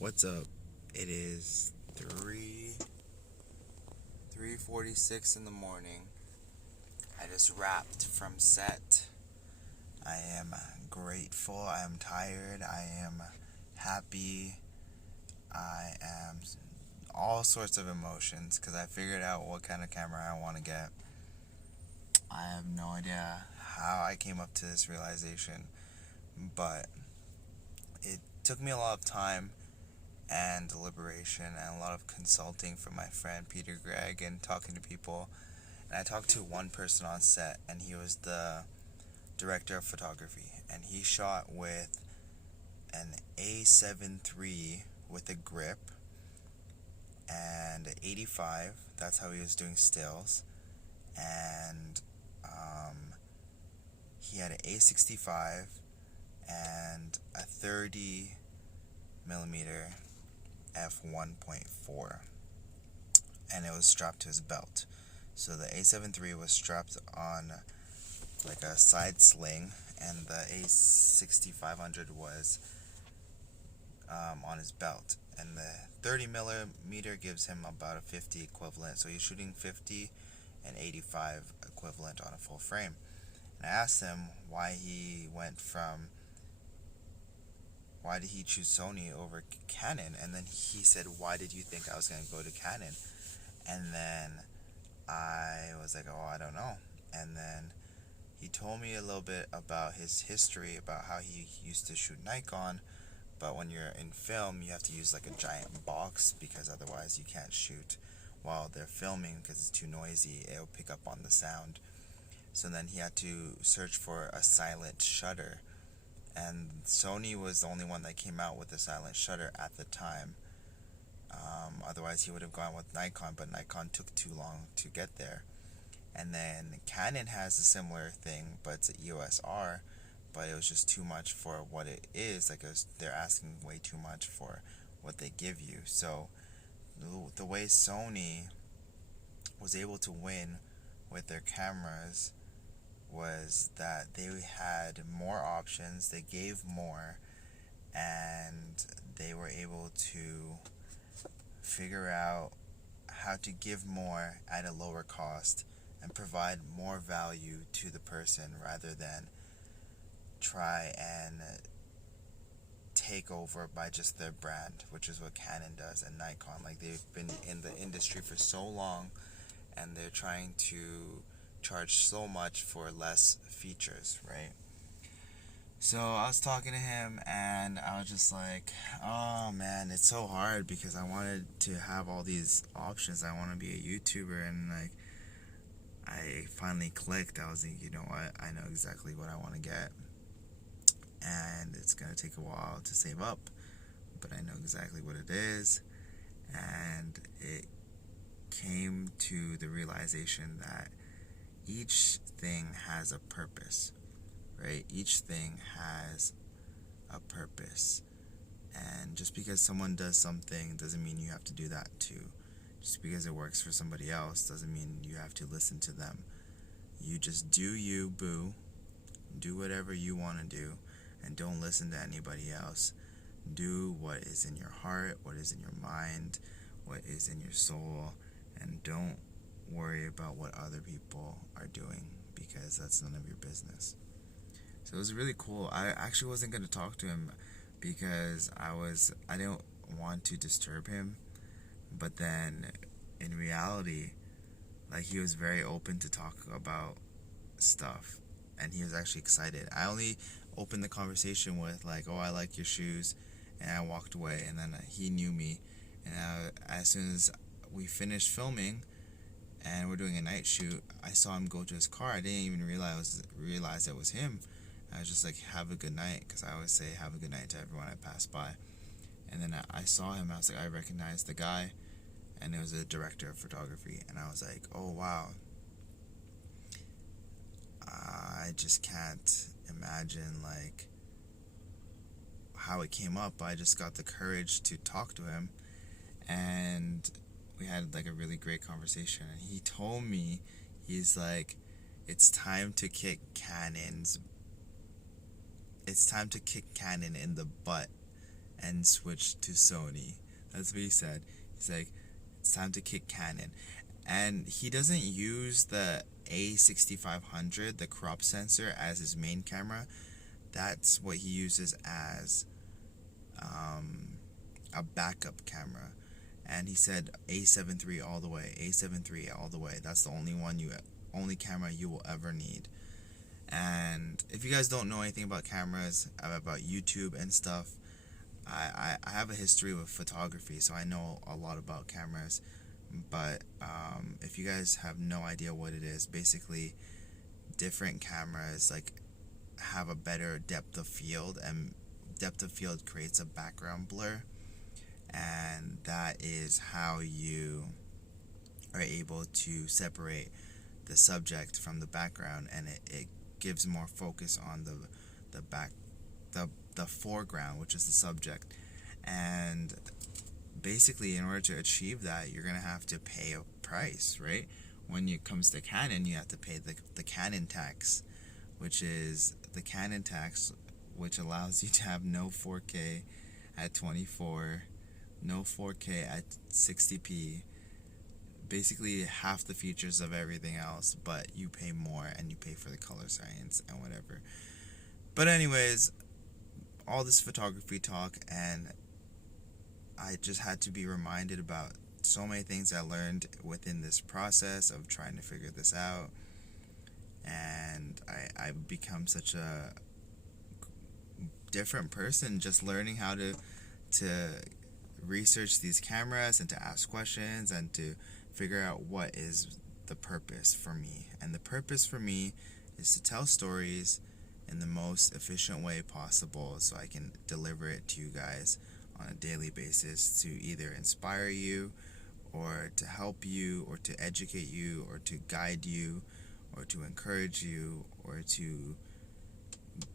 What's up? It is 3:46 in the morning. I just wrapped from set. I am grateful. I am tired. I am happy. I am all sorts of emotions because I figured out what kind of camera I want to get. I have no idea how I came up to this realization, but it took me a lot of time and deliberation and a lot of consulting from my friend Peter Gregg and talking to people. And I talked to one person on set, and he was the director of photography, and he shot with an A7 III with a grip and 85. That's how he was doing stills. And he had an A65 and a 30 millimeter f1.4, and it was strapped to his belt. So the A7 III was strapped on like a side sling, and the A6500 was on his belt. And the 30 millimeter gives him about a 50 equivalent. So he's shooting 50 and 85 equivalent on a full frame. And I asked him why did he choose Sony over Canon? And then he said, why did you think I was going to go to Canon? And then I was like, oh, I don't know. And then he told me a little bit about his history, about how he used to shoot Nikon, but when you're in film, you have to use like a giant box because otherwise you can't shoot while they're filming because it's too noisy. It'll pick up on the sound. So then he had to search for a silent shutter, and Sony was the only one that came out with a silent shutter at the time. Otherwise he would have gone with Nikon, but Nikon took too long to get there. And then Canon has a similar thing, but it's an EOS R, but it was just too much for what it is. They're asking way too much for what they give you. So the way Sony was able to win with their cameras was that they had more options, they gave more, and they were able to figure out how to give more at a lower cost and provide more value to the person rather than try and take over by just their brand, which is what Canon does and Nikon. Like, they've been in the industry for so long, and they're trying to charge so much for less features, right? So I was talking to him, and I was just like, oh man, it's so hard because I wanted to have all these options. I want to be a YouTuber, and like, I finally clicked. I was like, you know what, I know exactly what I want to get, and it's gonna take a while to save up, but I know exactly what it is. And it came to the realization that each thing has a purpose, right? Each thing has a purpose. And just because someone does something doesn't mean you have to do that too. Just because it works for somebody else doesn't mean you have to listen to them. You just do you, boo. Do whatever you want to do, and don't listen to anybody else. Do what is in your heart, what is in your mind, what is in your soul, and don't worry about what other people are doing, because that's none of your business. So it was really cool. I actually wasn't going to talk to him because I didn't want to disturb him, but then in reality, like, he was very open to talk about stuff, and he was actually excited. I only opened the conversation with like, oh, I like your shoes, and I walked away. And then he knew me, and as soon as we finished filming and we're doing a night shoot, I saw him go to his car. I didn't even realize it was him. I was just like, have a good night, because I always say have a good night to everyone I pass by. And then I saw him. I was like, I recognized the guy, and it was a director of photography. And I was like, oh wow, I just can't imagine like how it came up. I just got the courage to talk to him, and we had like a really great conversation. And he told me, he's like, it's time to kick Canon in the butt and switch to Sony. That's what he said. He's like, it's time to kick Canon. And he doesn't use the A6500, the crop sensor, as his main camera. That's what he uses as a backup camera. And he said A7 III all the way, A7 III all the way. That's the only camera you will ever need. And if you guys don't know anything about cameras, about YouTube and stuff, I have a history with photography, so I know a lot about cameras. But if you guys have no idea what it is, basically different cameras like have a better depth of field, and depth of field creates a background blur, and that is how you are able to separate the subject from the background, and it gives more focus on the foreground, which is the subject. And basically, in order to achieve that, you're gonna have to pay a price, right? When it comes to Canon, you have to pay the Canon tax, which is the Canon tax, which allows you to have no 4K at 24, no 4K at 60p, basically half the features of everything else, but you pay more, and you pay for the color science and whatever. But anyways, all this photography talk, and I just had to be reminded about so many things I learned within this process of trying to figure this out. And I've become such a different person just learning how to research these cameras and to ask questions and to figure out what is the purpose for me. And the purpose for me is to tell stories in the most efficient way possible, so I can deliver it to you guys on a daily basis to either inspire you, or to help you, or to educate you, or to guide you, or to encourage you, or to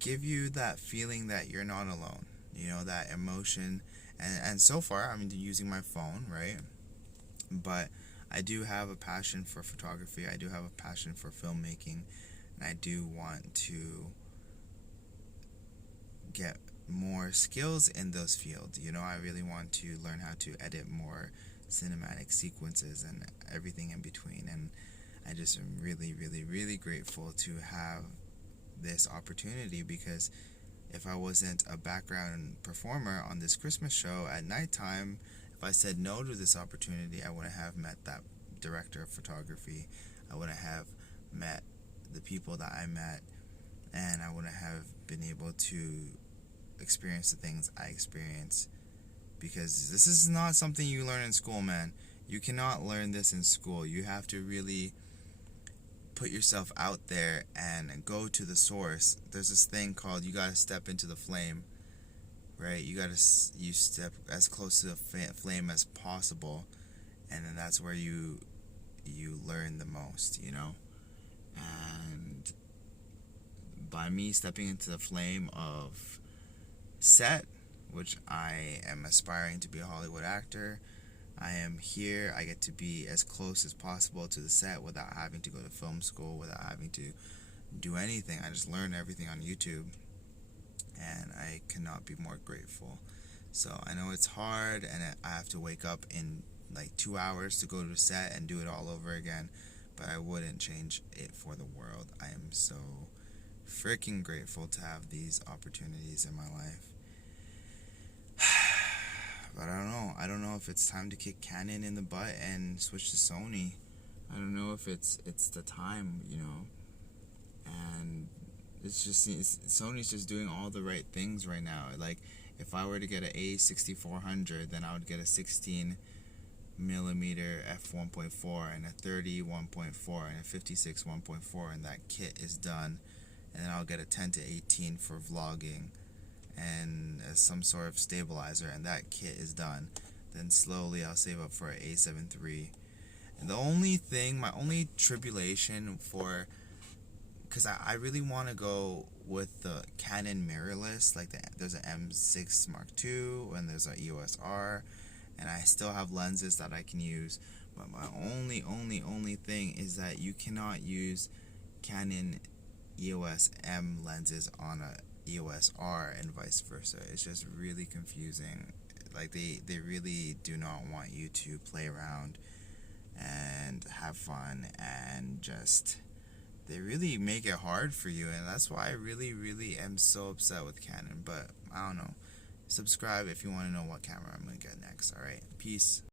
give you that feeling that you're not alone, that emotion. And so far I'm using my phone, right? But I do have a passion for photography, I do have a passion for filmmaking, and I do want to get more skills in those fields. I really want to learn how to edit more cinematic sequences and everything in between. And I just am really, really, really grateful to have this opportunity, because if I wasn't a background performer on this Christmas show at nighttime, if I said no to this opportunity, I wouldn't have met that director of photography. I wouldn't have met the people that I met, and I wouldn't have been able to experience the things I experienced, because this is not something you learn in school, man. You cannot learn this in school. You have to really put yourself out there and go to the source. There's this thing called, you gotta step into the flame, right? You step as close to the flame as possible, and then that's where you learn the most, And by me stepping into the flame of set, which I am aspiring to be a Hollywood actor, I am here. I get to be as close as possible to the set without having to go to film school, without having to do anything. I just learn everything on YouTube, and I cannot be more grateful. So I know it's hard, and I have to wake up in like 2 hours to go to the set and do it all over again, but I wouldn't change it for the world. I am so freaking grateful to have these opportunities in my life. But I don't know if it's time to kick Canon in the butt and switch to Sony. I don't know if it's the time, and Sony's just doing all the right things right now. Like, if I were to get an A6400, then I would get a 16mm f1.4 and a 30 1.4 and a 56 1.4, and that kit is done. And then I'll get a 10 to 18 for vlogging and some sort of stabilizer, and that kit is done. Then slowly I'll save up for an A7 III. And my only tribulation because I really want to go with the Canon mirrorless, like there's an M6 Mark II, and there's an EOS R, and I still have lenses that I can use. But my only thing is that you cannot use Canon EOS M lenses on a EOS R and vice versa. It's just really confusing. Like they really do not want you to play around and have fun, and just they really make it hard for you, and that's why I really am so upset with Canon. But I don't know. Subscribe if you want to know what camera I'm gonna get next. Alright, peace.